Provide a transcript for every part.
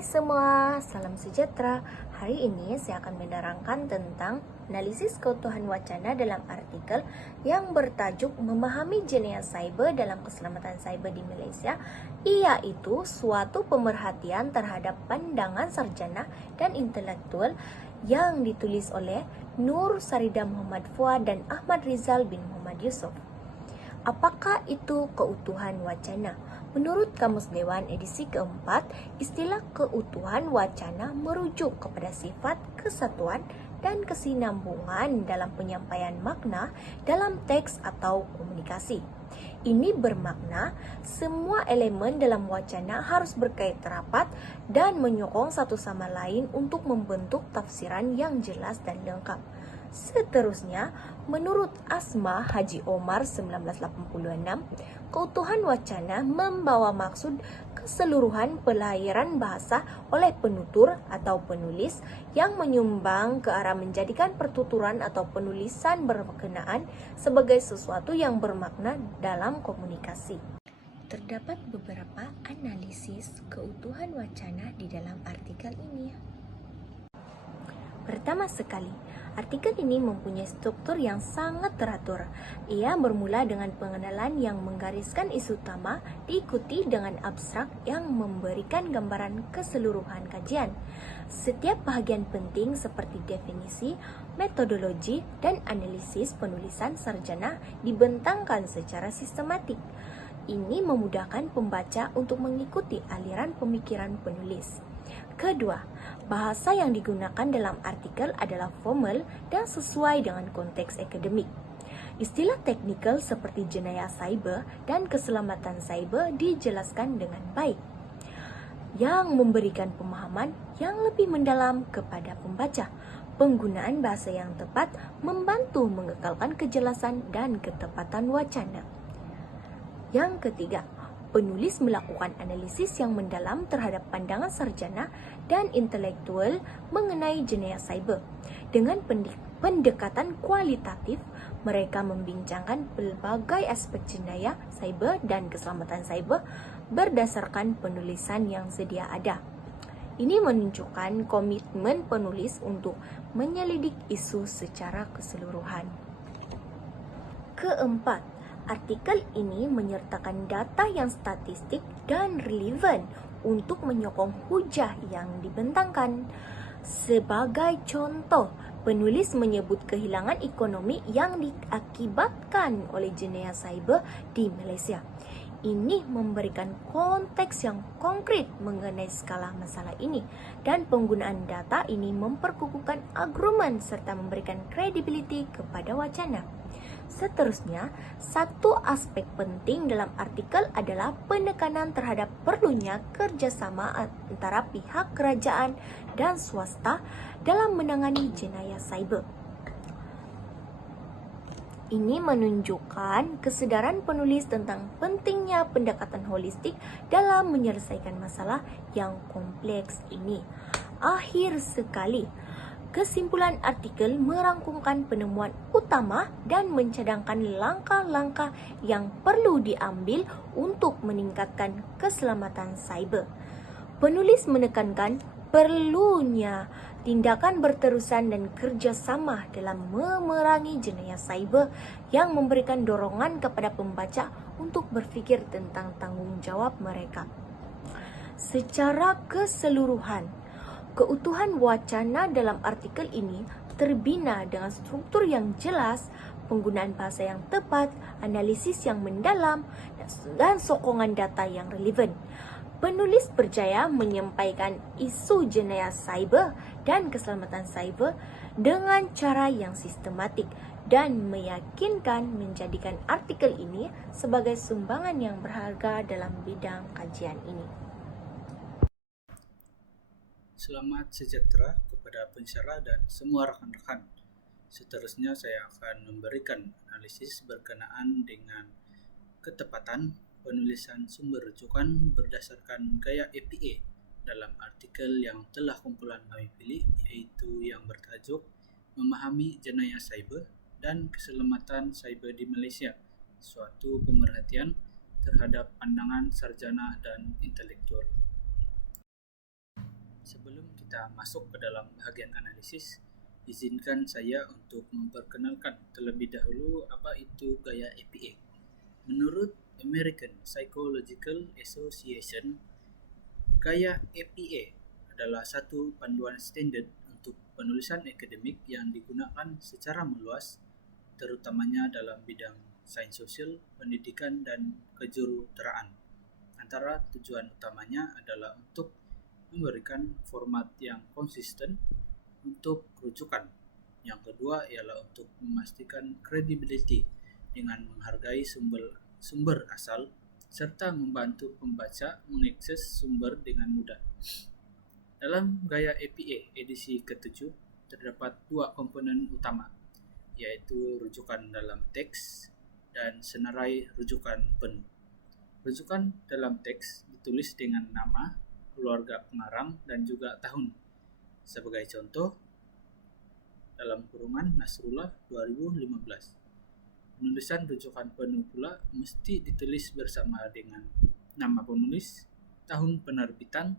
Hai semua, salam sejahtera. Hari ini saya akan menerangkan tentang analisis keutuhan wacana dalam artikel yang bertajuk Memahami Jenayah Cyber dalam Keselamatan Cyber di Malaysia, yaitu suatu pemerhatian terhadap pandangan sarjana dan intelektual yang ditulis oleh Nur Sarida Muhammad Fuad dan Ahmad Rizal bin Muhammad Yusof. Apakah itu keutuhan wacana? Menurut Kamus Dewan edisi keempat, istilah keutuhan wacana merujuk kepada sifat kesatuan dan kesinambungan dalam penyampaian makna dalam teks atau komunikasi. Ini bermakna semua elemen dalam wacana harus berkait rapat dan menyokong satu sama lain untuk membentuk tafsiran yang jelas dan lengkap. Seterusnya, menurut Asma Haji Omar 1986, keutuhan wacana membawa maksud keseluruhan pelayaran bahasa oleh penutur atau penulis yang menyumbang ke arah menjadikan pertuturan atau penulisan berkenaan sebagai sesuatu yang bermakna dalam komunikasi. Terdapat beberapa analisis keutuhan wacana di dalam artikel ini. Pertama sekali, artikel ini mempunyai struktur yang sangat teratur. Ia bermula dengan pengenalan yang menggariskan isu utama, diikuti dengan abstrak yang memberikan gambaran keseluruhan kajian. Setiap bahagian penting seperti definisi, metodologi, dan analisis penulisan sarjana dibentangkan secara sistematik. Ini memudahkan pembaca untuk mengikuti aliran pemikiran penulis. Kedua, bahasa yang digunakan dalam artikel adalah formal dan sesuai dengan konteks akademik. Istilah teknikal seperti jenayah cyber dan keselamatan cyber dijelaskan dengan baik, yang memberikan pemahaman yang lebih mendalam kepada pembaca. Penggunaan bahasa yang tepat membantu mengekalkan kejelasan dan ketepatan wacana. Yang ketiga, penulis melakukan analisis yang mendalam terhadap pandangan sarjana dan intelektual mengenai jenayah cyber. Dengan pendekatan kualitatif, mereka membincangkan pelbagai aspek jenayah cyber dan keselamatan cyber berdasarkan penulisan yang sedia ada. Ini menunjukkan komitmen penulis untuk menyelidik isu secara keseluruhan. Keempat, artikel ini menyertakan data yang statistik dan relevan untuk menyokong hujah yang dibentangkan. Sebagai contoh, penulis menyebut kehilangan ekonomi yang diakibatkan oleh jenayah cyber di Malaysia. Ini memberikan konteks yang konkret mengenai skala masalah ini, dan penggunaan data ini memperkukuhkan argumen serta memberikan kredibiliti kepada wacana. Seterusnya, satu aspek penting dalam artikel adalah penekanan terhadap perlunya kerjasama antara pihak kerajaan dan swasta dalam menangani jenayah cyber. Ini menunjukkan kesedaran penulis tentang pentingnya pendekatan holistik dalam menyelesaikan masalah yang kompleks ini. Akhir sekali, kesimpulan artikel merangkumkan penemuan utama dan mencadangkan langkah-langkah yang perlu diambil untuk meningkatkan keselamatan cyber. Penulis menekankan perlunya tindakan berterusan dan kerjasama dalam memerangi jenayah cyber yang memberikan dorongan kepada pembaca untuk berfikir tentang tanggung jawab mereka. Secara keseluruhan, keutuhan wacana dalam artikel ini terbina dengan struktur yang jelas, penggunaan bahasa yang tepat, analisis yang mendalam, dan sokongan data yang relevan. Penulis berjaya menyampaikan isu jenayah cyber dan keselamatan cyber dengan cara yang sistematik dan meyakinkan menjadikan artikel ini sebagai sumbangan yang berharga dalam bidang kajian ini. Selamat sejahtera kepada pensyarah dan semua rekan-rekan. Seterusnya saya akan memberikan analisis berkenaan dengan ketepatan penulisan sumber rujukan berdasarkan gaya APA dalam artikel yang telah kumpulan kami pilih, yaitu yang bertajuk Memahami Jenayah Cyber dan Keselamatan Cyber di Malaysia, suatu pemerhatian terhadap pandangan sarjana dan intelektual. Sebelum kita masuk ke dalam bagian analisis, izinkan saya untuk memperkenalkan terlebih dahulu apa itu gaya APA. Menurut American Psychological Association, gaya APA adalah satu panduan standar untuk penulisan akademik yang digunakan secara meluas, terutamanya dalam bidang sains sosial, pendidikan, dan kejuruteraan. Antara tujuan utamanya adalah untuk memberikan format yang konsisten untuk rujukan. Yang kedua ialah untuk memastikan credibility dengan menghargai sumber asal serta membantu pembaca mengakses sumber dengan mudah. Dalam gaya APA edisi ke-7 terdapat dua komponen utama, yaitu rujukan dalam teks dan senarai rujukan penuh. Rujukan dalam teks ditulis dengan nama, keluarga pengarang, dan juga tahun. Sebagai contoh, dalam kurungan Nasrullah 2015. Penulisan rujukan penuh pula mesti ditulis bersama dengan nama penulis, tahun penerbitan,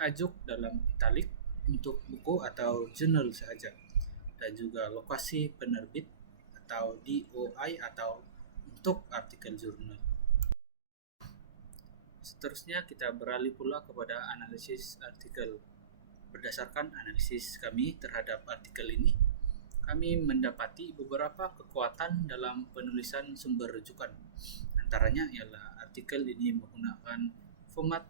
tajuk dalam italik untuk buku atau jurnal sahaja, dan juga lokasi penerbit atau DOI atau untuk artikel jurnal. Seterusnya kita beralih pula kepada analisis artikel. Berdasarkan analisis kami terhadap artikel ini, kami mendapati beberapa kekuatan dalam penulisan sumber rujukan. Antaranya ialah artikel ini menggunakan format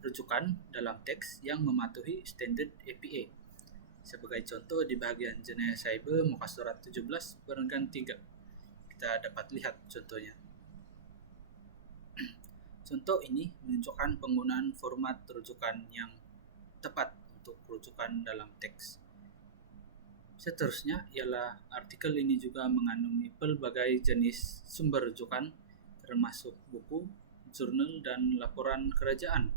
rujukan dalam teks yang mematuhi standar APA. Sebagai contoh di bagian jenayah cyber muka surat 17 perenggan 3. Kita dapat lihat contohnya. Contoh ini menunjukkan penggunaan format rujukan yang tepat untuk rujukan dalam teks. Seterusnya ialah artikel ini juga mengandungi pelbagai jenis sumber rujukan termasuk buku, jurnal, dan laporan kerajaan.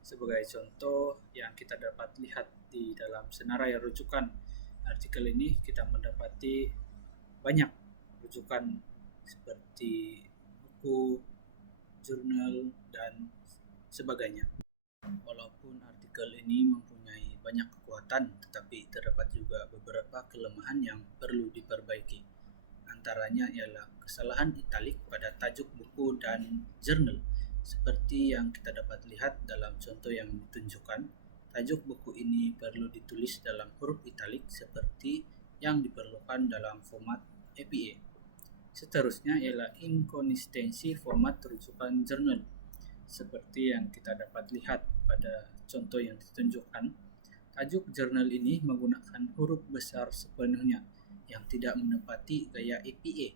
Sebagai contoh yang kita dapat lihat di dalam senarai rujukan artikel ini, kita mendapati banyak rujukan seperti buku, jurnal, dan sebagainya. Walaupun artikel ini mempunyai banyak kekuatan, tetapi terdapat juga beberapa kelemahan yang perlu diperbaiki. Antaranya ialah kesalahan italik pada tajuk buku dan jurnal. Seperti yang kita dapat lihat dalam contoh yang ditunjukkan, tajuk buku ini perlu ditulis dalam huruf italik seperti yang diperlukan dalam format APA. Seterusnya ialah inkonsistensi format rujukan jurnal. Seperti yang kita dapat lihat pada contoh yang ditunjukkan, tajuk jurnal ini menggunakan huruf besar sepenuhnya yang tidak menepati gaya APA.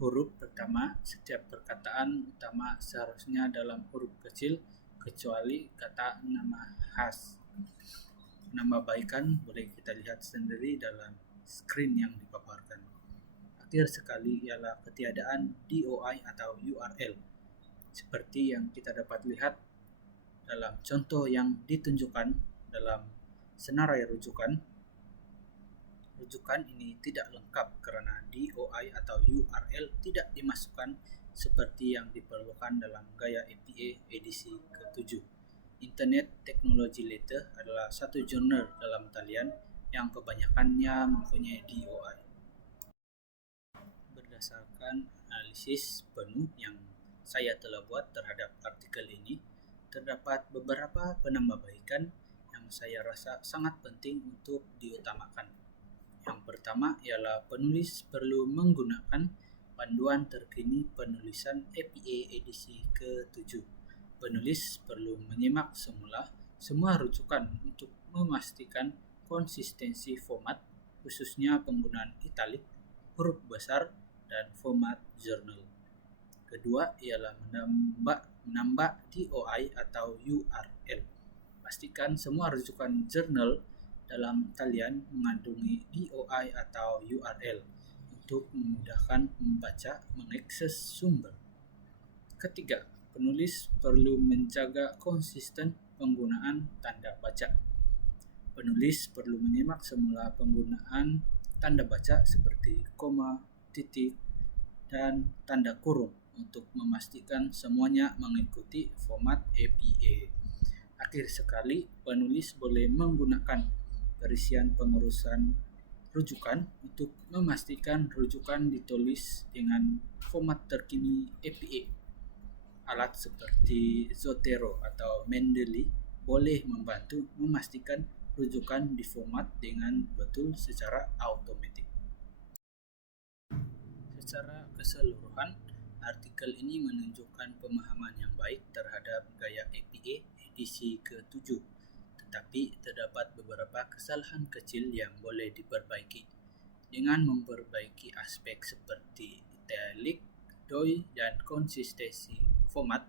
Huruf pertama setiap perkataan utama seharusnya dalam huruf kecil kecuali kata nama khas. Penambahbaikan boleh kita lihat sendiri dalam screen yang dipaparkan. Akhir sekali ialah ketiadaan DOI atau URL. Seperti yang kita dapat lihat dalam contoh yang ditunjukkan dalam senarai rujukan. Rujukan ini tidak lengkap karena DOI atau URL tidak dimasukkan seperti yang diperlukan dalam gaya APA edisi ke-7. Internet Technology Letter adalah satu jurnal dalam talian yang kebanyakannya mempunyai DOI. Berdasarkan analisis penuh yang saya telah buat terhadap artikel ini, terdapat beberapa penambahbaikan yang saya rasa sangat penting untuk diutamakan. Yang pertama ialah penulis perlu menggunakan panduan terkini penulisan APA edisi ke-7. Penulis perlu menyimak semula semua rujukan untuk memastikan konsistensi format, khususnya penggunaan italik, huruf besar, dan format jurnal. Kedua ialah menambah DOI atau URL. Pastikan semua rujukan jurnal dalam talian mengandungi DOI atau URL untuk memudahkan membaca mengakses sumber. Ketiga, penulis perlu menjaga konsisten penggunaan tanda baca. Penulis perlu menyimak semula penggunaan tanda baca seperti koma, titik, dan tanda kurung untuk memastikan semuanya mengikuti format APA. Akhir sekali, penulis boleh menggunakan berisian pengurusan rujukan untuk memastikan rujukan ditulis dengan format terkini APA. Alat seperti Zotero atau Mendeley boleh membantu memastikan rujukan diformat dengan betul secara otomatis. Secara keseluruhan, artikel ini menunjukkan pemahaman yang baik terhadap gaya APA edisi ke-7, tetapi terdapat beberapa kesalahan kecil yang boleh diperbaiki. Dengan memperbaiki aspek seperti italic, doi, dan konsistensi format,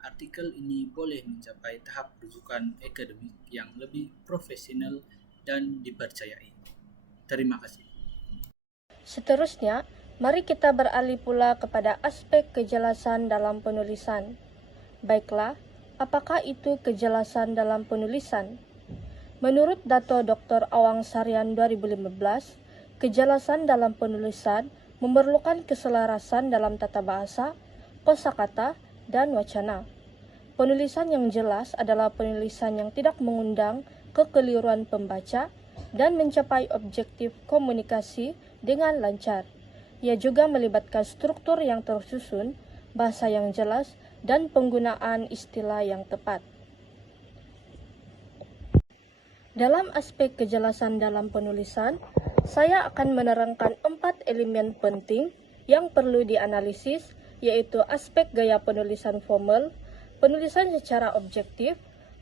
artikel ini boleh mencapai tahap rujukan akademik yang lebih profesional dan dipercayai. Terima kasih. Seterusnya, mari kita beralih pula kepada aspek kejelasan dalam penulisan. Baiklah, apakah itu kejelasan dalam penulisan? Menurut data Dr. Awang Sarian 2015, kejelasan dalam penulisan memerlukan keselarasan dalam tata bahasa, kosakata, dan wacana. Penulisan yang jelas adalah penulisan yang tidak mengundang kekeliruan pembaca dan mencapai objektif komunikasi dengan lancar. Ia juga melibatkan struktur yang tersusun, bahasa yang jelas, dan penggunaan istilah yang tepat. Dalam aspek kejelasan dalam penulisan, saya akan menerangkan 4 elemen penting yang perlu dianalisis, yaitu aspek gaya penulisan formal, penulisan secara objektif,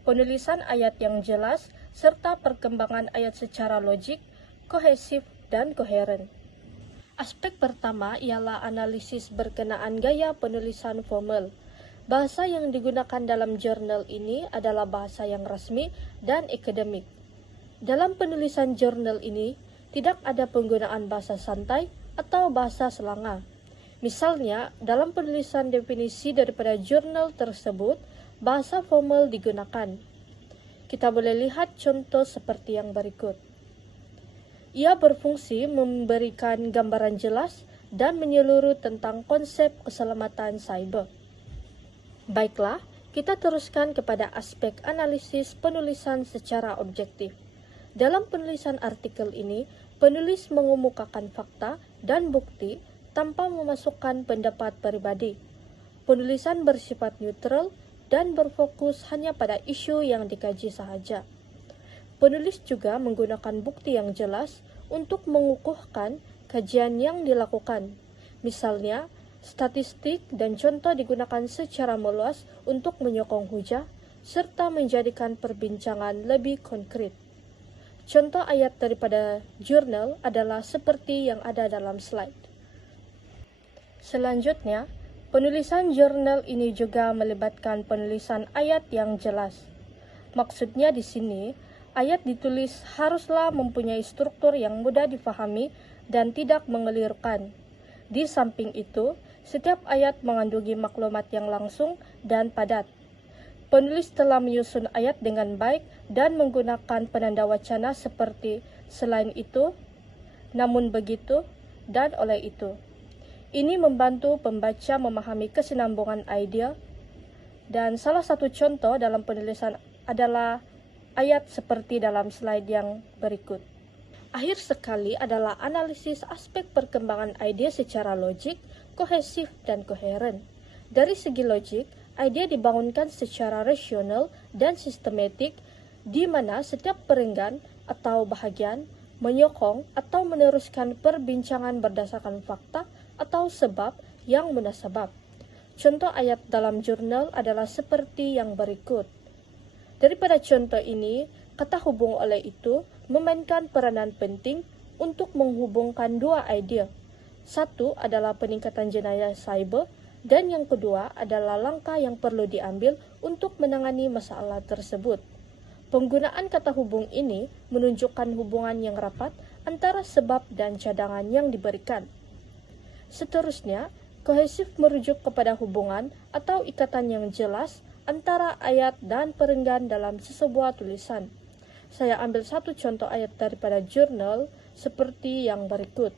penulisan ayat yang jelas, serta perkembangan ayat secara logik, kohesif, dan koheren. Aspek pertama ialah analisis berkenaan gaya penulisan formal. Bahasa yang digunakan dalam jurnal ini adalah bahasa yang resmi dan akademik. Dalam penulisan jurnal ini, tidak ada penggunaan bahasa santai atau bahasa selanga. Misalnya, dalam penulisan definisi daripada jurnal tersebut, bahasa formal digunakan. Kita boleh lihat contoh seperti yang berikut. Ia berfungsi memberikan gambaran jelas dan menyeluruh tentang konsep keselamatan cyber. Baiklah, kita teruskan kepada aspek analisis penulisan secara objektif. Dalam penulisan artikel ini, penulis mengemukakan fakta dan bukti tanpa memasukkan pendapat pribadi. Penulisan bersifat neutral dan berfokus hanya pada isu yang dikaji sahaja. Penulis juga menggunakan bukti yang jelas untuk mengukuhkan kajian yang dilakukan. Misalnya, statistik dan contoh digunakan secara meluas untuk menyokong hujah, serta menjadikan perbincangan lebih konkret. Contoh ayat daripada jurnal adalah seperti yang ada dalam slide. Selanjutnya, penulisan jurnal ini juga melibatkan penulisan ayat yang jelas. Maksudnya di sini, ayat ditulis haruslah mempunyai struktur yang mudah difahami dan tidak mengelirukan. Di samping itu, setiap ayat mengandungi maklumat yang langsung dan padat. Penulis telah menyusun ayat dengan baik dan menggunakan penanda wacana seperti selain itu, namun begitu, dan oleh itu. Ini membantu pembaca memahami kesinambungan idea, dan salah satu contoh dalam penulisan adalah ayat seperti dalam slide yang berikut. Akhir sekali adalah analisis aspek perkembangan ide secara logik, kohesif, dan koheren. Dari segi logik, ide dibangunkan secara rasional dan sistematik, di mana setiap perenggan atau bahagian menyokong atau meneruskan perbincangan berdasarkan fakta atau sebab yang munasabab. Contoh ayat dalam jurnal adalah seperti yang berikut. Daripada contoh ini, kata hubung oleh itu memainkan peranan penting untuk menghubungkan dua idea. Satu adalah peningkatan jenayah cyber, dan yang kedua adalah langkah yang perlu diambil untuk menangani masalah tersebut. Penggunaan kata hubung ini menunjukkan hubungan yang rapat antara sebab dan cadangan yang diberikan. Seterusnya, kohesif merujuk kepada hubungan atau ikatan yang jelas antara ayat dan perenggan dalam sebuah tulisan. Saya ambil satu contoh ayat daripada jurnal seperti yang berikut.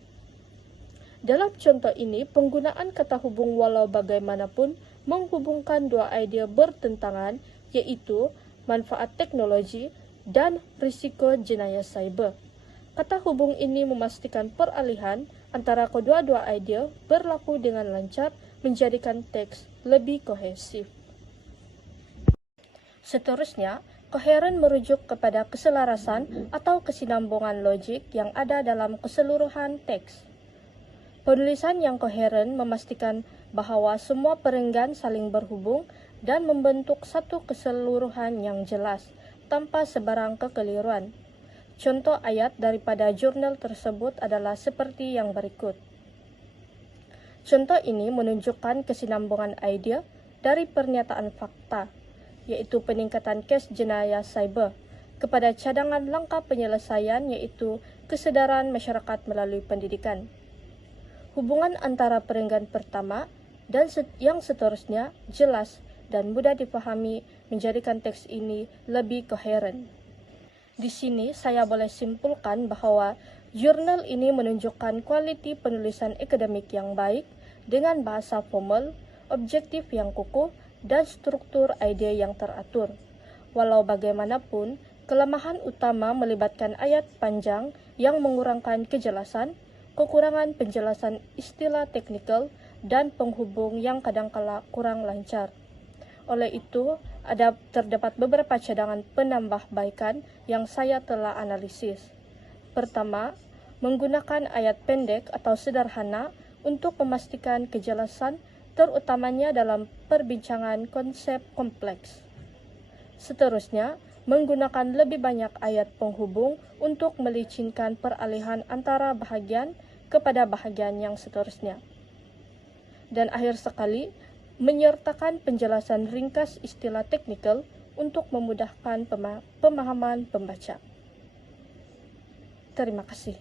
Dalam contoh ini, penggunaan kata hubung walau bagaimanapun menghubungkan dua idea bertentangan, yaitu manfaat teknologi, dan risiko jenayah cyber. Kata hubung ini memastikan peralihan antara kedua-dua ide berlaku dengan lancar, menjadikan teks lebih kohesif. Seterusnya, koheren merujuk kepada keselarasan atau kesinambungan logik yang ada dalam keseluruhan teks. Penulisan yang koheren memastikan bahwa semua perenggan saling berhubung dan membentuk satu keseluruhan yang jelas, tanpa sebarang kekeliruan. Contoh ayat daripada jurnal tersebut adalah seperti yang berikut. Contoh ini menunjukkan kesinambungan ide dari pernyataan fakta, yaitu peningkatan kes jenayah cyber, kepada cadangan langkah penyelesaian, yaitu kesedaran masyarakat melalui pendidikan. Hubungan antara perenggan pertama dan yang seterusnya jelas dan mudah dipahami, menjadikan teks ini lebih koheren. Di sini saya boleh simpulkan bahwa jurnal ini menunjukkan kualiti penulisan akademik yang baik dengan bahasa formal, objektif yang kukuh, dan struktur ide yang teratur. Walau bagaimanapun, kelemahan utama melibatkan ayat panjang yang mengurangkan kejelasan, kekurangan penjelasan istilah teknikal, dan penghubung yang kadangkala kurang lancar. Oleh itu, terdapat beberapa cadangan penambahbaikan yang saya telah analisis. Pertama, menggunakan ayat pendek atau sederhana untuk memastikan kejelasan, terutamanya dalam perbincangan konsep kompleks. Seterusnya, menggunakan lebih banyak ayat penghubung untuk melicinkan peralihan antara bahagian kepada bahagian yang seterusnya. Dan akhir sekali, menyertakan penjelasan ringkas istilah teknikal untuk memudahkan pemahaman pembaca. Terima kasih.